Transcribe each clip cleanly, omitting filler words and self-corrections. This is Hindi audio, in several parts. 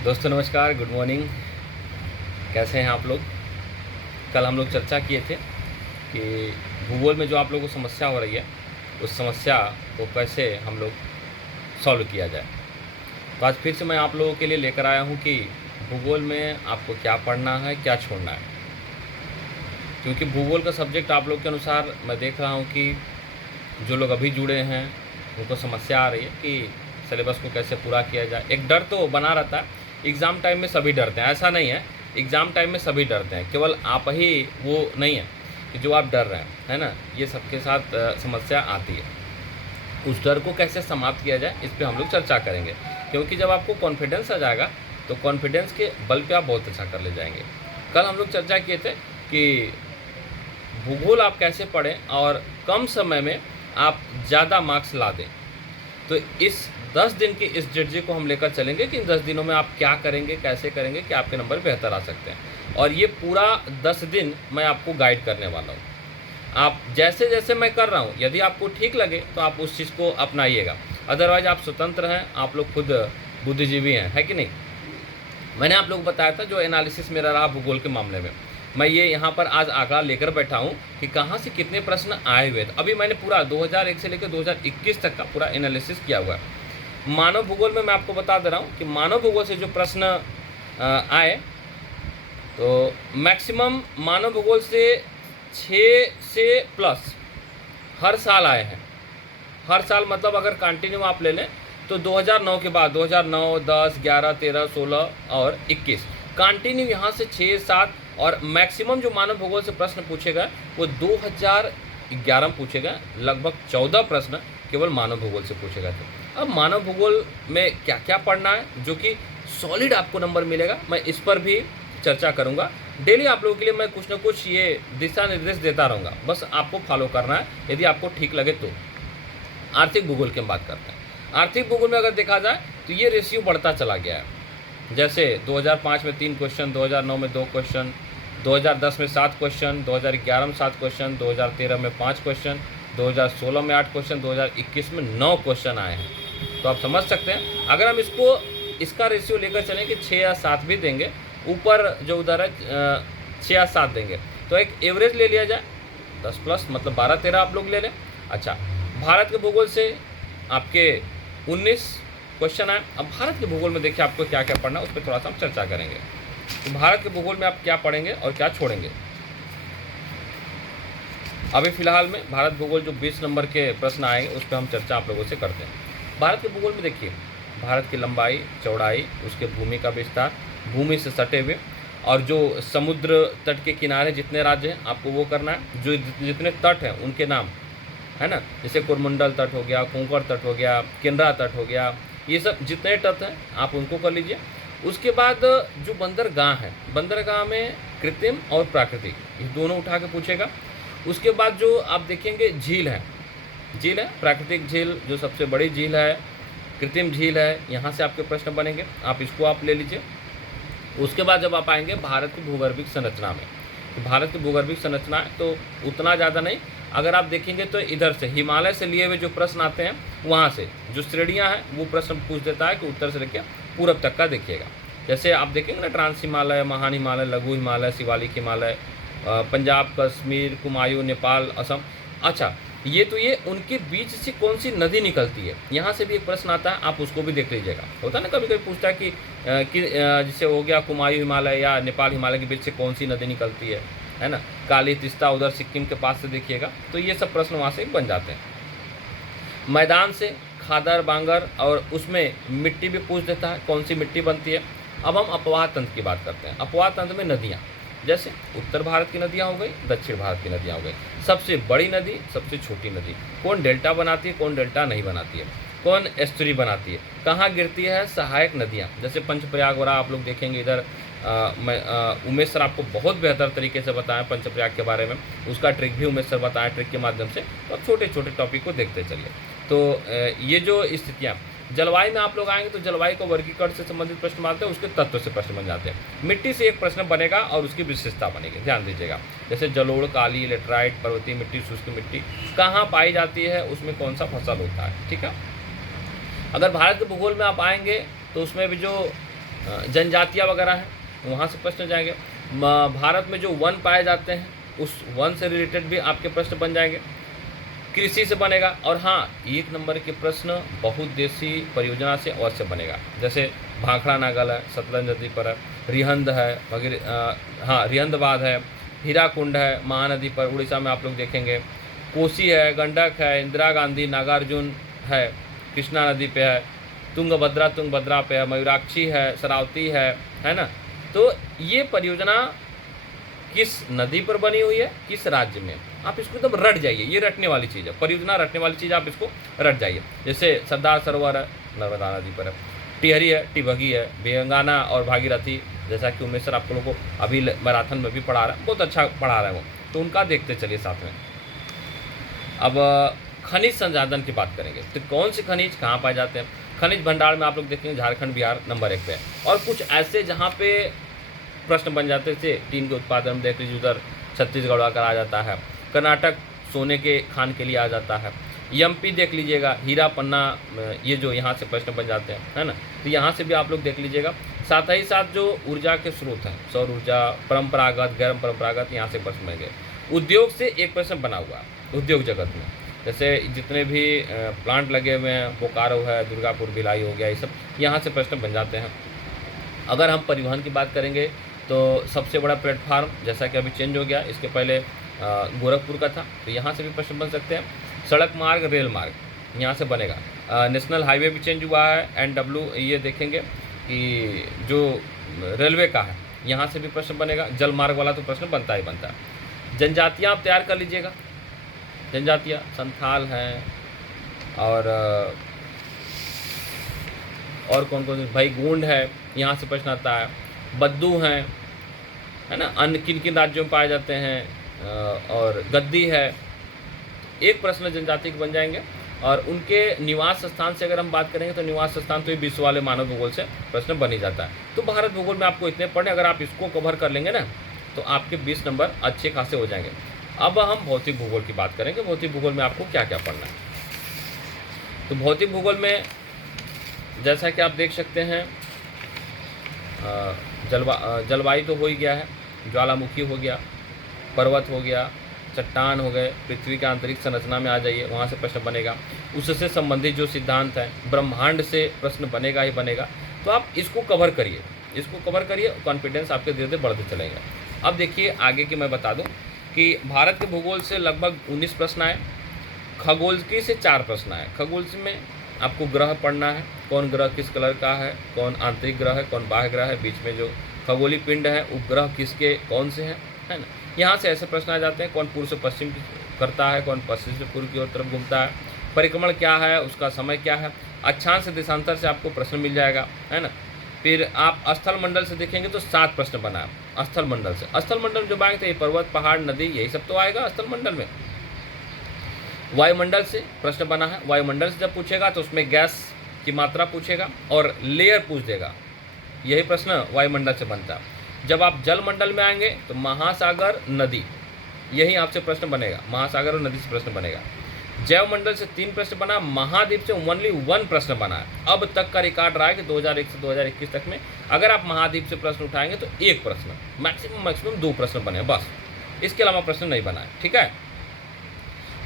दोस्तों नमस्कार, गुड मॉर्निंग। कैसे हैं आप लोग? कल हम लोग चर्चा किए थे कि भूगोल में जो आप लोगों को समस्या हो रही है उस समस्या को कैसे हम लोग सॉल्व किया जाए। तो आज फिर से मैं आप लोगों के लिए लेकर आया हूँ कि भूगोल में आपको क्या पढ़ना है, क्या छोड़ना है। क्योंकि भूगोल का सब्जेक्ट आप लोग के अनुसार मैं देख रहा हूँ कि जो लोग अभी जुड़े हैं उनको समस्या आ रही है कि सिलेबस को कैसे पूरा किया जाए। एक डर तो बना रहता है, एग्ज़ाम टाइम में सभी डरते हैं, ऐसा नहीं है। एग्ज़ाम टाइम में सभी डरते हैं, केवल आप ही वो नहीं है कि जो आप डर रहे हैं, है ना। ये सबके साथ समस्या आती है। उस डर को कैसे समाप्त किया जाए इस पे हम लोग चर्चा करेंगे। क्योंकि जब आपको कॉन्फिडेंस आ जाएगा तो कॉन्फिडेंस के बल पे आप बहुत अच्छा कर ले जाएंगे। कल हम लोग चर्चा किए थे कि भूगोल आप कैसे पढ़ें और कम समय में आप ज़्यादा मार्क्स ला दें। तो इस 10 दिन की इस जर्नी को हम लेकर चलेंगे कि इन 10 दिनों में आप क्या करेंगे, कैसे करेंगे कि आपके नंबर बेहतर आ सकते हैं। और ये पूरा 10 दिन मैं आपको गाइड करने वाला हूँ। आप जैसे जैसे मैं कर रहा हूँ, यदि आपको ठीक लगे तो आप उस चीज़ को अपनाइएगा। अदरवाइज आप स्वतंत्र हैं, आप लोग खुद बुद्धिजीवी हैं, है कि नहीं। मैंने आप लोग बताया था जो एनालिसिस मेरा रहा भूगोल के मामले में, मैं ये यहाँ पर आज आंकड़ा लेकर बैठा हूँ कि कहाँ से कितने प्रश्न आए हुए थे। अभी मैंने पूरा 2001 से लेकर 2021 तक का पूरा एनालिसिस किया हुआ है। मानव भूगोल में मैं आपको बता दे रहा हूँ कि मानव भूगोल से जो प्रश्न आए तो मैक्सिमम मानव भूगोल से 6 से प्लस हर साल आए हैं। हर साल मतलब अगर कंटिन्यू आप ले लें तो 2009 के बाद 2009, 10, 11, 13, 16 और 21 कंटिन्यू यहाँ से 6, 7 और मैक्सिमम जो मानव भूगोल से प्रश्न पूछे गए वो 2011 में पूछे गए। लगभग 14 प्रश्न केवल मानव भूगोल से पूछे गए थे। अब मानव भूगोल में क्या क्या पढ़ना है जो कि सॉलिड आपको नंबर मिलेगा, मैं इस पर भी चर्चा करूंगा। डेली आप लोगों के लिए मैं कुछ ना कुछ ये दिशा निर्देश देता रहूँगा, बस आपको फॉलो करना है यदि आपको ठीक लगे तो। आर्थिक भूगोल की हम बात करते हैं। आर्थिक भूगोल में अगर देखा जाए तो ये रेशियो बढ़ता चला गया है। जैसे 2005 में 3 क्वेश्चन, 2009 में 2 क्वेश्चन, 2010 में 7 क्वेश्चन, 2011 में 7 क्वेश्चन, 2013 में 5 क्वेश्चन, 2016 में 8 क्वेश्चन, 2021 में 9 क्वेश्चन आए हैं। तो आप समझ सकते हैं अगर हम इसका रेशियो लेकर चलें कि 6 या 7 भी देंगे, ऊपर जो उधर है 6 या 7 देंगे, तो एक एवरेज ले लिया जाए 10 प्लस मतलब 12-13 आप लोग ले लें। अच्छा, भारत के भूगोल से आपके 19 क्वेश्चन आए। अब भारत के भूगोल में देखिए आपको क्या क्या पढ़ना है, उस पर थोड़ा सा हम चर्चा करेंगे। तो भारत के भूगोल में आप क्या पढ़ेंगे और क्या छोड़ेंगे। अभी फिलहाल में भारत भूगोल जो 20 नंबर के प्रश्न आएंगे उस पर हम चर्चा आप लोगों से करते हैं। भारत के भूगोल में देखिए भारत की लंबाई, चौड़ाई, उसके भूमि का विस्तार, भूमि से सटे हुए और जो समुद्र तट के किनारे जितने राज्य हैं आपको वो करना है। जो जितने तट हैं उनके नाम, है ना, जैसे कोरमंडल तट हो गया, कोंकण तट हो गया, केंद्रा तट हो गया, ये सब जितने तट हैं आप उनको कर लीजिए। उसके बाद जो बंदरगाह हैं, बंदरगाह में कृत्रिम और प्राकृतिक ये दोनों उठा के पूछेगा। उसके बाद जो आप देखेंगे झील है, प्राकृतिक झील जो सबसे बड़ी झील है, कृत्रिम झील है, यहाँ से आपके प्रश्न बनेंगे, आप इसको आप ले लीजिए। उसके बाद जब आप आएंगे भारत की भूगर्भिक संरचना में, तो भारत की भूगर्भिक संरचना है तो उतना ज़्यादा नहीं। अगर आप देखेंगे तो इधर से हिमालय से लिए हुए जो प्रश्न आते हैं वहाँ से जो श्रेणियाँ हैं वो प्रश्न पूछ देता है कि उत्तर से लेकर पूरब तक का देखिएगा। जैसे आप देखेंगे ना, ट्रांस हिमालय, महान हिमालय, लघु हिमालय, शिवालिक हिमालय, पंजाब, कश्मीर, कुमायूं, नेपाल, असम। अच्छा, ये तो ये उनके बीच से कौन सी नदी निकलती है, यहाँ से भी एक प्रश्न आता है, आप उसको भी देख लीजिएगा। होता है ना कभी कभी पूछता है कि जैसे हो गया कुमायूं हिमालय या नेपाल हिमालय के बीच से कौन सी नदी निकलती है ना, काली तिस्ता उधर सिक्किम के पास से देखिएगा। तो ये सब प्रश्न वहाँ से बन जाते हैं। मैदान से खादर, बांगर और उसमें मिट्टी भी पूछ देता है, कौन सी मिट्टी बनती है। अब हम अपवाह तंत्र की बात करते हैं। अपवाह तंत्र में नदियाँ, जैसे उत्तर भारत की नदियाँ हो गई, दक्षिण भारत की नदियाँ हो गई, सबसे बड़ी नदी, सबसे छोटी नदी, कौन डेल्टा बनाती है, कौन डेल्टा नहीं बनाती है, कौन एस्टुरी बनाती है, कहाँ गिरती है सहायक नदियाँ। जैसे पंचप्रयाग हो रहा, आप लोग देखेंगे इधर उमेश सर आपको बहुत बेहतर तरीके से बताएं पंचप्रयाग के बारे में, उसका ट्रिक भी उमेश सर बताएं ट्रिक के माध्यम से। तो अब छोटे छोटे टॉपिक को देखते चलिए। तो ये जो स्थितियाँ, जलवायु में आप लोग आएंगे तो जलवायु को वर्गीकरण से संबंधित प्रश्न मानते हैं, उसके तत्व से प्रश्न बन जाते हैं। मिट्टी से एक प्रश्न बनेगा और उसकी विशेषता बनेगी, ध्यान दीजिएगा। जैसे जलोढ़, काली, लेटराइट, पर्वतीय मिट्टी, शुष्क मिट्टी कहाँ पाई जाती है, उसमें कौन सा फसल होता है, ठीक है। अगर भारत के भूगोल में आप आएंगे तो उसमें भी जो जनजातियाँ वगैरह हैं, वहाँ से प्रश्न जाएंगे। भारत में जो वन पाए जाते हैं उस वन से रिलेटेड भी आपके प्रश्न बन जाएंगे। कृषि से बनेगा। और हाँ, 1 नंबर के प्रश्न बहुउद्देशीय परियोजना से अवश्य बनेगा। जैसे भाखड़ा नागल है, सतलज नदी पर है, रिहंद है, रिहंदबाद है, हीराकुंड है महानदी पर, उड़ीसा में आप लोग देखेंगे। कोसी है, गंडक है, इंदिरा गांधी, नागार्जुन है, कृष्णा नदी पे है, तुंगभद्रा पे है, मयूराक्षी है, शरावती है ना। तो ये परियोजना किस नदी पर बनी हुई है, किस राज्य में, आप इसको एकदम रट जाइए। ये रटने वाली चीज़ है, परियोजना रटने वाली चीज़, आप इसको रट जाइए। जैसे सरदार सरोवर है, नर्मदा नदी पर है। टिहरी है, टिबगी है, बेंगाना और भागीरथी, जैसा कि उमेश सर आप लोगों को अभी मैराथन में भी पढ़ा रहा है, बहुत अच्छा पढ़ा रहा है वो, तो उनका देखते चलिए साथ में। अब खनिज संसाधन की बात करेंगे तो कौन से खनिज कहाँ पाए जाते हैं। खनिज भंडार में आप लोग देखेंगे झारखंड बिहार नंबर 1 पे है। और कुछ ऐसे जहाँ पे प्रश्न बन जाते थे, टीन के उत्पादन में देख लीजिए, उधर छत्तीसगढ़ आकर आ जाता है। कर्नाटक सोने के खान के लिए आ जाता है। एमपी देख लीजिएगा, हीरा पन्ना, ये जो यहाँ से प्रश्न बन जाते हैं, है ना। तो यहाँ से भी आप लोग देख लीजिएगा। साथ ही साथ जो ऊर्जा के स्रोत हैं, सौर ऊर्जा, परंपरागत, गैर परंपरागत, यहाँ से प्रश्न बन गए। उद्योग से एक प्रश्न बना हुआ है, उद्योग जगत में जैसे जितने भी प्लांट लगे हुए हैं, बोकारो है, दुर्गापुर भिलाई हो गया, ये सब यहाँ से प्रश्न बन जाते हैं। अगर हम परिवहन की बात करेंगे तो सबसे बड़ा प्लेटफार्म जैसा कि अभी चेंज हो गया, इसके पहले गोरखपुर का था, तो यहाँ से भी प्रश्न बन सकते हैं। सड़क मार्ग, रेल मार्ग यहाँ से बनेगा। नेशनल हाईवे भी चेंज हुआ है, NW, ये देखेंगे कि जो रेलवे का है, यहाँ से भी प्रश्न बनेगा। जल मार्ग वाला तो प्रश्न बनता ही बनता है। जनजातियाँ आप तैयार कर लीजिएगा। जनजातियाँ संथाल हैं और कौन कौन से भाई, गोंड है, यहाँ से प्रश्न आता है। बद्दू हैं, है ना, अन्य किन किन राज्यों में पाए जाते हैं, और गद्दी है। एक प्रश्न जनजाति के बन जाएंगे। और उनके निवास स्थान से अगर हम बात करेंगे तो निवास स्थान तो ये विश्व वाले मानव भूगोल से प्रश्न बन ही जाता है। तो भारत भूगोल में आपको इतने पढ़ने, अगर आप इसको कवर कर लेंगे ना तो आपके 20 नंबर अच्छे खासे हो जाएंगे। अब हम भौतिक भूगोल की बात करेंगे। भौतिक भूगोल में आपको क्या क्या पढ़ना है। तो भौतिक भूगोल में जैसा कि आप देख सकते हैं, जलवायु तो हो ही गया है, ज्वालामुखी हो गया, पर्वत हो गया, चट्टान हो गए, पृथ्वी के आंतरिक संरचना में आ जाइए, वहाँ से प्रश्न बनेगा। उससे संबंधित जो सिद्धांत हैं, ब्रह्मांड से प्रश्न बनेगा ही बनेगा। तो आप इसको कवर करिए, कॉन्फिडेंस आपके धीरे धीरे बढ़ते चलेंगे। अब देखिए आगे की मैं बता दूं कि भारत के भूगोल से लगभग 19 प्रश्न आए, खगोल से 4 प्रश्न आए। खगोल में आपको ग्रह पढ़ना है, कौन ग्रह किस कलर का है, कौन आंतरिक ग्रह है, कौन बाह्य ग्रह है, बीच में जो खगोलीय पिंड है उपग्रह किसके कौन से हैं, है ना। यहाँ से ऐसे प्रश्न आ जाते हैं, कौन पूर्व से पश्चिम करता है, कौन पश्चिम से पूर्व की ओर तरफ घूमता है, परिक्रमण क्या है, उसका समय क्या है। अक्षांश से देशांतर से आपको प्रश्न मिल जाएगा, है ना। फिर आप स्थल मंडल से देखेंगे तो 7 प्रश्न बना है स्थल मंडल से। स्थल मंडल जो आएंगे तो ये पर्वत, पहाड़, नदी, यही सब तो आएगा स्थल मंडल में। वायुमंडल से प्रश्न बना है। वायुमंडल से जब पूछेगा तो उसमें गैस की मात्रा पूछेगा और लेयर पूछ देगा, यही प्रश्न वायुमंडल से बनता है। जब आप जल मंडल में आएंगे तो महासागर, नदी, यही आपसे प्रश्न बनेगा, महासागर और नदी से प्रश्न बनेगा। जैव मंडल से 3 प्रश्न बना, महाद्वीप से ओनली 1 प्रश्न बना है। अब तक का रिकॉर्ड रहा है कि 2001 से 2021 तक में अगर आप महाद्वीप से प्रश्न उठाएंगे तो 1 प्रश्न, मैक्सिमम 2 प्रश्न बने बस, इसके अलावा प्रश्न नहीं बना है, ठीक है।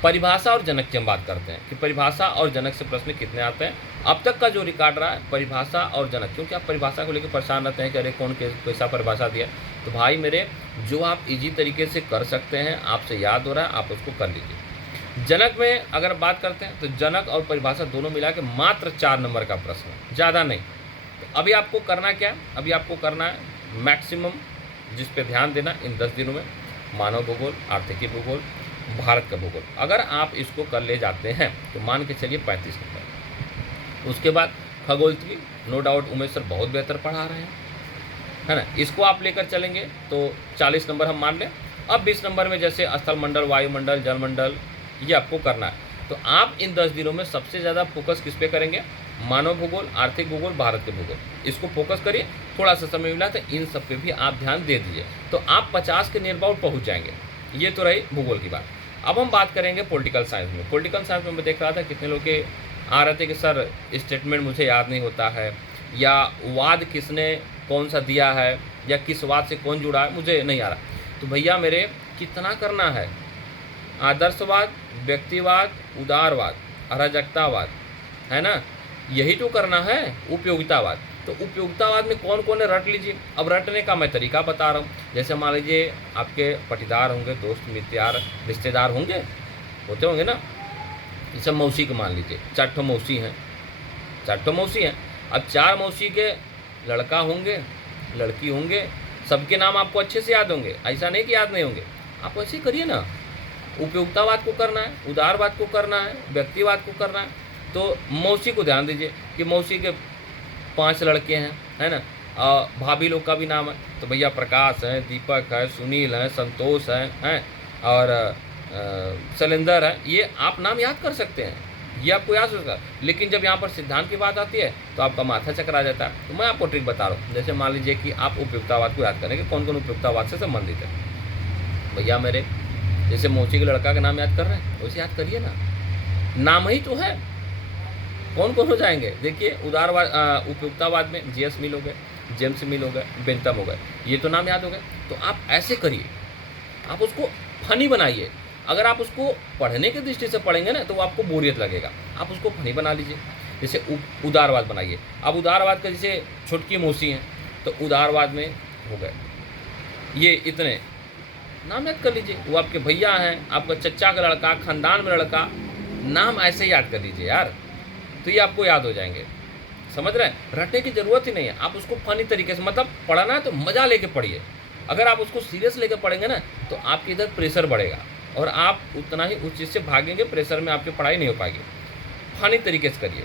परिभाषा और जनक की हम बात करते हैं कि परिभाषा और जनक से प्रश्न कितने आते हैं। अब तक का जो रिकॉर्ड रहा है परिभाषा और जनक, क्योंकि आप परिभाषा को लेकर परेशान रहते हैं कि अरे कौन कैसा परिभाषा दिया, तो भाई मेरे जो आप इजी तरीके से कर सकते हैं, आपसे याद हो रहा है, आप उसको कर लीजिए। जनक में अगर बात करते हैं तो जनक और परिभाषा दोनों मिला के मात्र 4 नंबर का प्रश्न, ज़्यादा नहीं। तो अभी आपको करना क्या है, अभी आपको करना है मैक्सिमम, जिस पे ध्यान देना इन 10 दिनों में, मानव भूगोल, आर्थिकी भूगोल, भारत का भूगोल। अगर आप इसको कर ले जाते हैं तो मान के चलिए 35 नंबर। उसके बाद खगोल की नो डाउट उमेश सर बहुत बेहतर पढ़ा रहे हैं, है ना, इसको आप लेकर चलेंगे तो 40 नंबर हम मान लें। अब 20 नंबर में जैसे स्थल मंडल, वायुमंडल, जलमंडल, ये आपको करना है। तो आप इन 10 दिनों में सबसे ज़्यादा फोकस किस पे करेंगे, मानव भूगोल, आर्थिक भूगोल, भारत के भूगोल, इसको फोकस करिए। थोड़ा सा समय मिला तो इन सब पे भी आप ध्यान दे दीजिए, तो आप 50 के नियर अबाउट पहुँच जाएंगे। ये तो रही भूगोल की बात। अब हम बात करेंगे पॉलिटिकल साइंस में। पॉलिटिकल साइंस में मैं देख रहा था कितने लोग के आ रहे थे कि सर स्टेटमेंट मुझे याद नहीं होता है, या वाद किसने कौन सा दिया है या किस वाद से कौन जुड़ा है, मुझे नहीं आ रहा। तो भैया मेरे कितना करना है, आदर्शवाद, व्यक्तिवाद, उदारवाद, अराजकतावाद, है ना, यही तो करना है। उपयोगितावाद, तो उपयोगितावाद में कौन कौन है रट लीजिए। अब रटने का मैं तरीका बता रहा हूँ। जैसे मान लीजिए आपके पटीदार होंगे, दोस्त मित्र रिश्तेदार होंगे, होते होंगे ना। जैसे मौसी को मान लीजिए, 4 ठो मौसी हैं, 4 ठो मौसी हैं। अब 4 मौसी के लड़का होंगे, लड़की होंगे, सबके नाम आपको अच्छे से याद होंगे, ऐसा नहीं कि याद नहीं होंगे। आप ऐसे करिए ना, उपयोगितावाद को करना है, उदारवाद को करना है, व्यक्तिवाद को करना है। तो मौसी को ध्यान दीजिए कि मौसी के 5 लड़के हैं, है ना। भाभी लोग का भी नाम है, तो भैया प्रकाश है, दीपक है, सुनील है, संतोष है और शैलेंद्र है। ये आप नाम याद कर सकते हैं, ये आपको याद होगा। लेकिन जब यहाँ पर सिद्धांत की बात आती है तो आपका माथा चकरा जाता है। तो मैं आपको ट्रिक बता रहा हूँ। जैसे मान लीजिए कि आप उपयुक्तावाद को याद करेंगे, कौन कौन उपयुक्तावाद से संबंधित है। भैया मेरे जैसे मौसी के लड़का का नाम याद कर रहे हैं, वैसे याद करिए ना, नाम ही तो है। कौन कौन हो जाएंगे देखिए। उदारवाद उपयुक्तावाद में जीएस मिल हो गए, जेम्स मिल हो गए, बेंथम हो गए, ये तो नाम याद हो गए। तो आप ऐसे करिए, आप उसको फनी बनाइए। अगर आप उसको पढ़ने की दृष्टि से पढ़ेंगे ना तो आपको बोरियत लगेगा, आप उसको फनी बना लीजिए। जैसे उदारवाद बनाइए। अब उदारवाद का जैसे छुटकी मौसी हैं, तो उदारवाद में हो गए ये इतने नाम याद कर लीजिए। वो आपके भैया हैं, आपका चचा का लड़का, खानदान में लड़का, नाम ऐसे याद कर लीजिए यार, तो ये आपको याद हो जाएंगे। समझ रहे हैं, रटने की ज़रूरत ही नहीं है। आप उसको फनी तरीके से, मतलब पढ़ना है तो मज़ा लेके पढ़िए। अगर आप उसको सीरियस लेके पढ़ेंगे ना तो आपके इधर प्रेशर बढ़ेगा और आप उतना ही उस चीज़ से भागेंगे, प्रेशर में आपकी पढ़ाई नहीं हो पाएगी। फनी तरीके से करिए।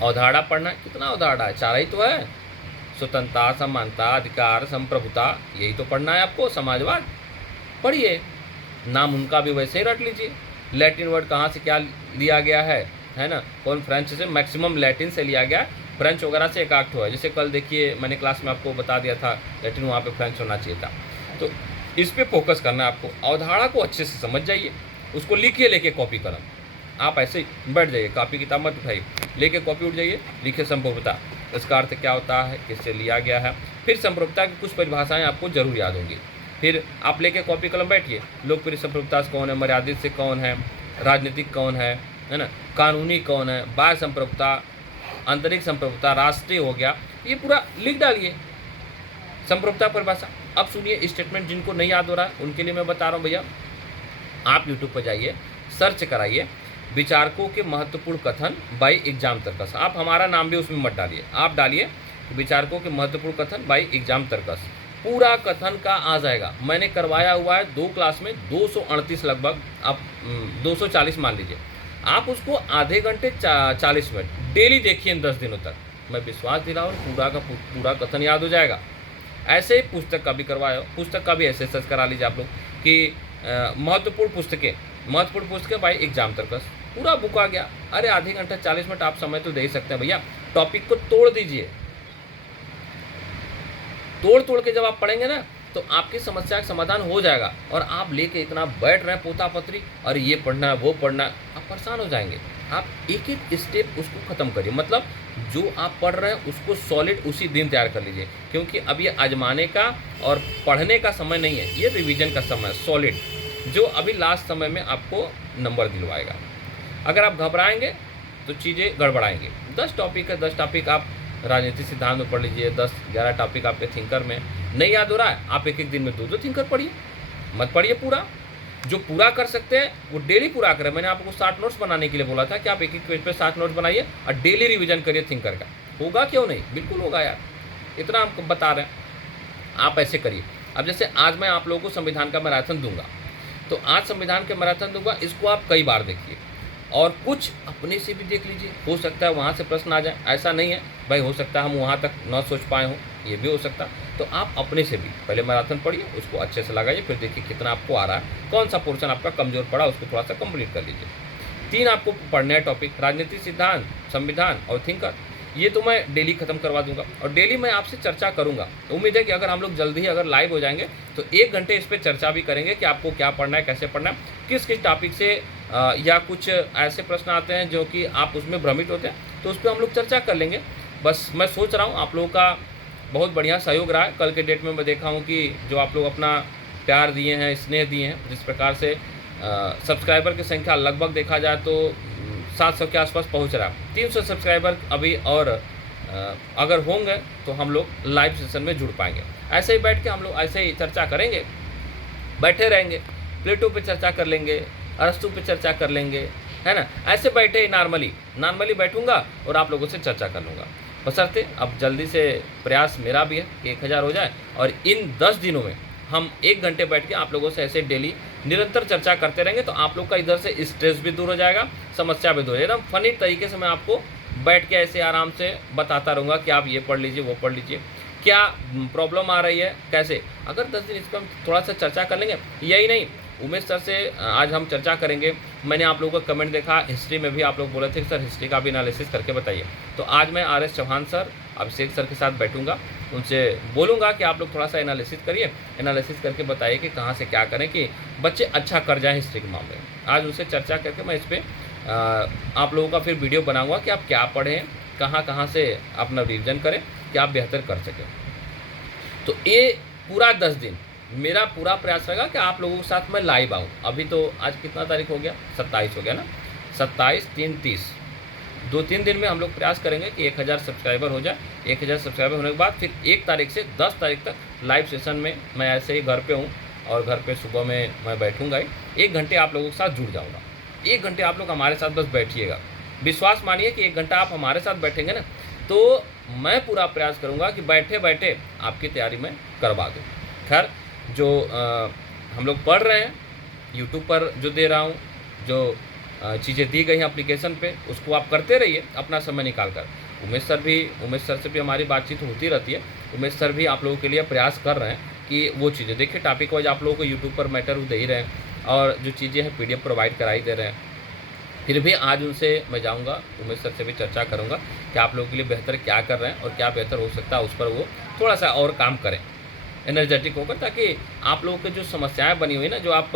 अवधारणा पढ़ना है, कितना अवधारणा है, 4 ही तो है। स्वतंत्रता, समानता, अधिकार, संप्रभुता, यही तो पढ़ना है आपको। समाजवाद पढ़िए, नाम उनका भी वैसे ही रट लीजिए। लैटिन वर्ड कहाँ से क्या लिया गया है ना। कौन फ्रेंच से, मैक्सिमम लैटिन से लिया गया, फ्रेंच वगैरह से एक आठ है। जैसे कल देखिए मैंने क्लास में आपको बता दिया था लैटिन, वहाँ पे फ्रेंच होना चाहिए था। तो इस पे फोकस करना है आपको। अवधारणा को अच्छे से समझ जाइए, उसको लिखिए लेके कॉपी कलम। आप ऐसे ही बैठ जाइए, कॉपी किताब मत उठाइए, लेके कॉपी उठ जाइए, लिखिए संप्रभुता, इसका अर्थ क्या होता है, किससे लिया गया है। फिर संप्रभुता की कुछ परिभाषाएं आपको जरूर याद होंगी। फिर आप लेके कॉपी कलम बैठिए। लोकप्रिय संप्रभुता से कौन है, मर्यादित से कौन है, राजनीतिक कौन है ना, कानूनी कौन है, बाह्य संप्रभुता, आंतरिक संप्रभुता, राष्ट्रीय हो गया, ये पूरा लिख डालिए संप्रभुता परिभाषा। अब सुनिए स्टेटमेंट, जिनको नहीं याद हो रहा है उनके लिए मैं बता रहा हूँ भैया। आप यूट्यूब पर जाइए, सर्च कराइए विचारकों के महत्वपूर्ण कथन बाई एग्जाम तर्कस। आप हमारा नाम भी उसमें मत डालिए, आप डालिए विचारकों के महत्वपूर्ण कथन बाई एग्जाम तर्कस। पूरा कथन का आ जाएगा। मैंने करवाया हुआ है 2 क्लास में, 238 लगभग, आप 240 मान लीजिए। आप उसको आधे घंटे 40 मिनट डेली देखिए इन 10 दिनों तक। मैं विश्वास दिला रहा हूँ पूरा का पूरा कथन याद हो जाएगा। ऐसे ही पुस्तक का भी करवाया, पुस्तक का भी ऐसे सर्च करा लीजिए आप लोग कि महत्वपूर्ण पुस्तकें बाई एग्जाम तर्कस, पूरा बुक आ गया। अरे आधे घंटा 40 मिनट आप समय तो दे ही सकते हैं भैया। टॉपिक को तोड़ दीजिए, तोड़ के जब आप पढ़ेंगे ना तो आपकी समस्या का समाधान हो जाएगा। और आप लेके इतना बैठ रहे हैं पोता पत्री, और ये पढ़ना है वो पढ़ना है, आप परेशान हो जाएंगे। आप एक एक स्टेप उसको ख़त्म करिए, मतलब जो आप पढ़ रहे हैं उसको सॉलिड उसी दिन तैयार कर लीजिए। क्योंकि अब ये आजमाने का और पढ़ने का समय नहीं है, ये रिवीजन का समय है सॉलिड, जो अभी लास्ट समय में आपको नंबर दिलवाएगा। अगर आप घबराएंगे तो चीज़ें गड़बड़ाएंगी। 10 टॉपिक है, 10 टॉपिक आप राजनीतिक सिद्धांत में पढ़ लीजिए, 10-11 टॉपिक आपके थिंकर में नहीं याद हो रहा है, आप एक दिन में 2-2 थिंकर पढ़िए, मत पढ़िए पूरा। जो पूरा कर सकते हैं वो डेली पूरा करें। मैंने आपको 60 नोट्स बनाने के लिए बोला था कि आप एक पेज पे 60 नोट्स बनाइए और डेली रिवीजन करिए थिंकर का। होगा क्यों नहीं, बिल्कुल होगा यार, इतना आपको बता रहे हैं, आप ऐसे करिए। अब जैसे आज मैं आप लोगों को संविधान का मैराथन दूंगा, तो आज संविधान के मैराथन दूंगा, इसको आप कई बार देखिए और कुछ अपने से भी देख लीजिए। हो सकता है वहाँ से प्रश्न आ जाए, ऐसा नहीं है भाई, हो सकता है हम वहाँ तक न सोच पाए हों, ये भी हो सकता। तो आप अपने से भी पहले मैराथन पढ़िए, उसको अच्छे से लगाइए, फिर देखिए कितना आपको आ रहा है, कौन सा पोर्शन आपका कमज़ोर पड़ा उसको थोड़ा सा कंप्लीट कर लीजिए। 3 आपको पढ़ने हैं टॉपिक, राजनीतिक सिद्धांत, संविधान और थिंकर। ये तो मैं डेली ख़त्म करवा दूंगा और डेली मैं आपसे चर्चा करूंगा। उम्मीद है कि अगर हम लोग जल्दी ही अगर लाइव हो जाएंगे तो 1 घंटे इस पर चर्चा भी करेंगे कि आपको क्या पढ़ना है, कैसे पढ़ना है, किस किस टॉपिक से या कुछ ऐसे प्रश्न आते हैं जो कि आप उसमें भ्रमित होते हैं, तो उस पर हम लोग चर्चा कर लेंगे। बस मैं सोच रहा हूँ आप लोगों का बहुत बढ़िया सहयोग रहा है। कल के डेट में मैं देखा हूँ कि जो आप लोग अपना प्यार दिए हैं, स्नेह दिए हैं, जिस प्रकार से सब्सक्राइबर की संख्या लगभग देखा जाए तो 700 के आसपास पहुँच रहा है। 300 सब्सक्राइबर अभी और अगर होंगे तो हम लोग लाइव सेशन में जुड़ पाएंगे। ऐसे ही बैठ के हम लोग ऐसे ही चर्चा करेंगे, बैठे रहेंगे, प्लेटो पे चर्चा कर लेंगे, अरस्तु पे चर्चा कर लेंगे, है ना। ऐसे बैठे ही नॉर्मली बैठूंगा और आप लोगों से चर्चा कर लूँगा। बशर्ते अब जल्दी से प्रयास मेरा भी है कि 1000 हो जाए और इन 10 दिनों में हम 1 घंटे बैठ के आप लोगों से ऐसे डेली निरंतर चर्चा करते रहेंगे। तो आप लोग का इधर से स्ट्रेस भी दूर हो जाएगा, समस्या भी दूर हो जाएगा। एकदम फनी तरीके से मैं आपको बैठ के ऐसे आराम से बताता रहूँगा कि आप ये पढ़ लीजिए, वो पढ़ लीजिए, क्या प्रॉब्लम आ रही है, कैसे। अगर 10 दिन इस पर हम थोड़ा सा चर्चा कर लेंगे। यही नहीं, उमेश सर से आज हम चर्चा करेंगे। मैंने आप लोगों का कमेंट देखा, हिस्ट्री में भी आप लोग बोले थे कि सर हिस्ट्री का भी एनालिसिस करके बताइए। तो आज मैं RS चौहान सर, अभिषेक सर के साथ बैठूंगा, उनसे बोलूँगा कि आप लोग थोड़ा सा एनालिसिस करिए, एनालिसिस करके बताइए कि कहाँ से क्या करें कि बच्चे अच्छा कर जाएँ हिस्ट्री के मामले में। आज उनसे चर्चा करके मैं इस पर आप लोगों का फिर वीडियो बनाऊँगा कि आप क्या पढ़ें, कहाँ से अपना रिविजन करें कि आप बेहतर कर सकें। तो ये पूरा 10 दिन मेरा पूरा प्रयास रहेगा कि आप लोगों के साथ मैं लाइव आऊँ। अभी तो आज कितना तारीख हो गया, 27 हो गया ना, 27, 3, 30, 2-3 दिन में हम लोग प्रयास करेंगे कि 1000 सब्सक्राइबर हो जाए। 1000 सब्सक्राइबर होने के बाद फिर 1 तारीख से 10 तारीख तक लाइव सेशन में मैं ऐसे ही घर पे हूँ और घर पे सुबह में मैं बैठूँगा ही। 1 घंटे आप लोगों के साथ जुड़ जाऊँगा। 1 घंटे आप लोग हमारे साथ बस बैठिएगा। विश्वास मानिए कि 1 घंटा आप हमारे साथ बैठेंगे ना, तो मैं पूरा प्रयास करूँगा कि बैठे बैठे आपकी तैयारी में करवा दूँ। खैर, जो हम लोग पढ़ रहे हैं यूट्यूब पर जो दे रहा हूँ, जो चीज़ें दी गई हैं एप्लीकेशन पे, उसको आप करते रहिए अपना समय निकाल कर। उमेश सर से भी हमारी बातचीत होती रहती है। उमेश सर भी आप लोगों के लिए प्रयास कर रहे हैं कि वो चीज़ें देखिए, टॉपिक वाइज आप लोगों को यूट्यूब पर मैटर दे ही रहे हैं और जो चीज़ें हैं PDF प्रोवाइड करा ही दे रहे हैं। फिर भी आज उनसे मैं जाऊंगा, उमेश सर से भी चर्चा करूंगा कि आप लोगों के लिए बेहतर क्या कर रहे हैं और क्या बेहतर हो सकता है, उस पर वो थोड़ा सा और काम करें एनर्जेटिक होकर, ताकि आप लोगों की जो समस्याएं बनी हुई ना, जो आप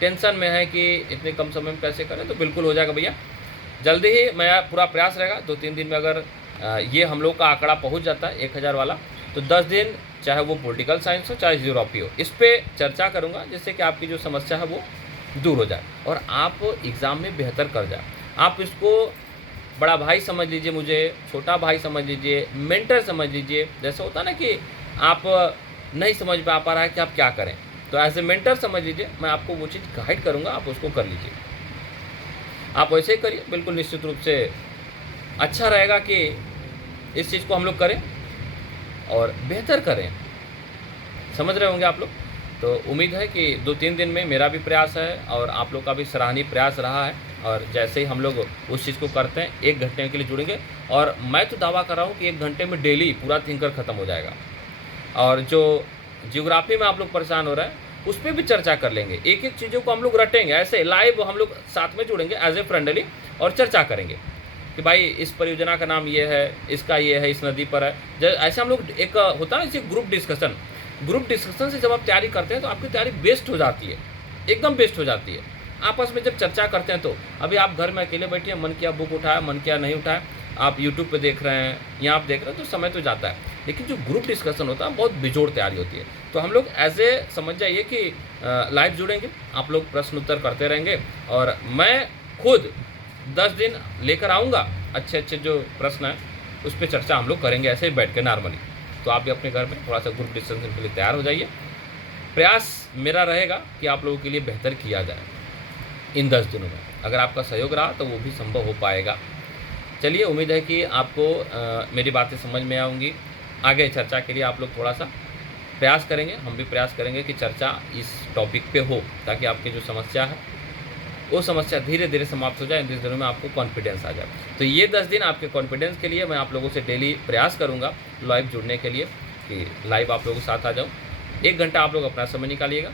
टेंशन में है कि इतने कम समय में कैसे करें, तो बिल्कुल हो जाएगा भैया। जल्दी ही मैं पूरा प्रयास रहेगा। 2-3 दिन में अगर ये हम लोग का आंकड़ा पहुँच जाता है 1000 वाला, तो 10 दिन चाहे वो पॉलिटिकल साइंस हो चाहे ज्योग्राफी हो, इस पर चर्चा करूँगा जिससे कि आपकी जो समस्या है वो दूर हो जाए और आप एग्ज़ाम में बेहतर कर जाए। आप इसको बड़ा भाई समझ लीजिए, मुझे छोटा भाई समझ लीजिए, मेंटर समझ लीजिए। जैसा होता है ना कि आप नहीं समझ में आ पा रहा है कि आप क्या करें, तो एज ए मेंटर समझ लीजिए, मैं आपको वो चीज़ गाइड करूँगा, आप उसको कर लीजिए। आप वैसे ही करिए, बिल्कुल निश्चित रूप से अच्छा रहेगा कि इस चीज़ को हम लोग करें और बेहतर करें। समझ रहे होंगे आप लोग। तो उम्मीद है कि 2-3 दिन में मेरा भी प्रयास है और आप लोग का भी सराहनीय प्रयास रहा है। और जैसे ही हम लोग उस चीज़ को करते हैं, 1 घंटे के लिए जुड़ेंगे और मैं तो दावा कर रहा हूँ कि 1 घंटे में डेली पूरा थिंकर ख़त्म हो जाएगा। और जो ज्योग्राफी में आप लोग परेशान हो रहे हैं, उस पर भी चर्चा कर लेंगे। एक एक चीज़ों को हम लोग रटेंगे, ऐसे लाइव हम लोग साथ में जुड़ेंगे एज ए फ्रेंडली और चर्चा करेंगे कि भाई इस परियोजना का नाम ये है, इसका ये है, इस नदी पर है। ऐसे हम लोग एक होता है ना, जैसे ग्रुप डिस्कशन से जब आप तैयारी करते हैं तो आपकी तैयारी बेस्ट हो जाती है, एकदम बेस्ट हो जाती है। आपस में जब चर्चा करते हैं तो अभी आप घर में अकेले बैठे हैं, मन किया बुक उठाया, मन किया नहीं उठाया, आप यूट्यूब पे देख रहे हैं, यहाँ आप देख रहे हैं, तो समय तो जाता है। लेकिन जो ग्रुप डिस्कशन होता है बहुत बेजोड़ तैयारी होती है। तो हम लोग एज ए समझ जाइए कि लाइव जुड़ेंगे, आप लोग प्रश्न उत्तर करते रहेंगे और मैं खुद 10 दिन लेकर आऊँगा, अच्छे जो प्रश्न हैं उस पर चर्चा हम लोग करेंगे ऐसे ही बैठ के नॉर्मली। तो आप भी अपने घर में थोड़ा सा ग्रुप डिस्कशन के लिए तैयार हो जाइए। प्रयास मेरा रहेगा कि आप लोगों के लिए बेहतर किया जाए इन 10 दिनों में। अगर आपका सहयोग रहा तो वो भी संभव हो पाएगा। चलिए, उम्मीद है कि आपको मेरी बातें समझ में आऊँगी। आगे चर्चा के लिए आप लोग थोड़ा सा प्रयास करेंगे, हम भी प्रयास करेंगे कि चर्चा इस टॉपिक पे हो, ताकि आपकी जो समस्या है वो समस्या धीरे धीरे समाप्त हो जाए। इन 10 दिनों में आपको कॉन्फिडेंस आ जाए। तो ये 10 दिन आपके कॉन्फिडेंस के लिए मैं आप लोगों से डेली प्रयास करूँगा लाइव जुड़ने के लिए, कि लाइव आप लोगों के साथ आ जाऊँ। 1 घंटा आप लोग अपना समय निकालिएगा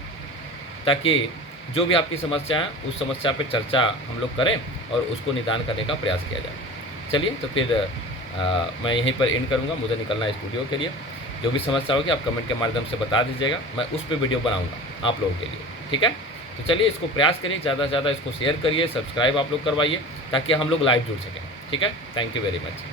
ताकि जो भी आपकी समस्या है उस समस्या पर चर्चा हम लोग करें और उसको निदान करने का प्रयास किया जाए। चलिए, तो फिर मैं यहीं पर एंड करूँगा, मुझे निकलना है स्टूडियो के लिए। जो भी समस्या होगी आप कमेंट के माध्यम से बता दीजिएगा, मैं उस पर वीडियो बनाऊँगा आप लोगों के लिए, ठीक है। तो चलिए, इसको प्रयास करिए, ज़्यादा से ज़्यादा इसको शेयर करिए, सब्सक्राइब आप लोग करवाइए ताकि हम लोग लाइव जुड़ सकें, ठीक है। Thank you very much.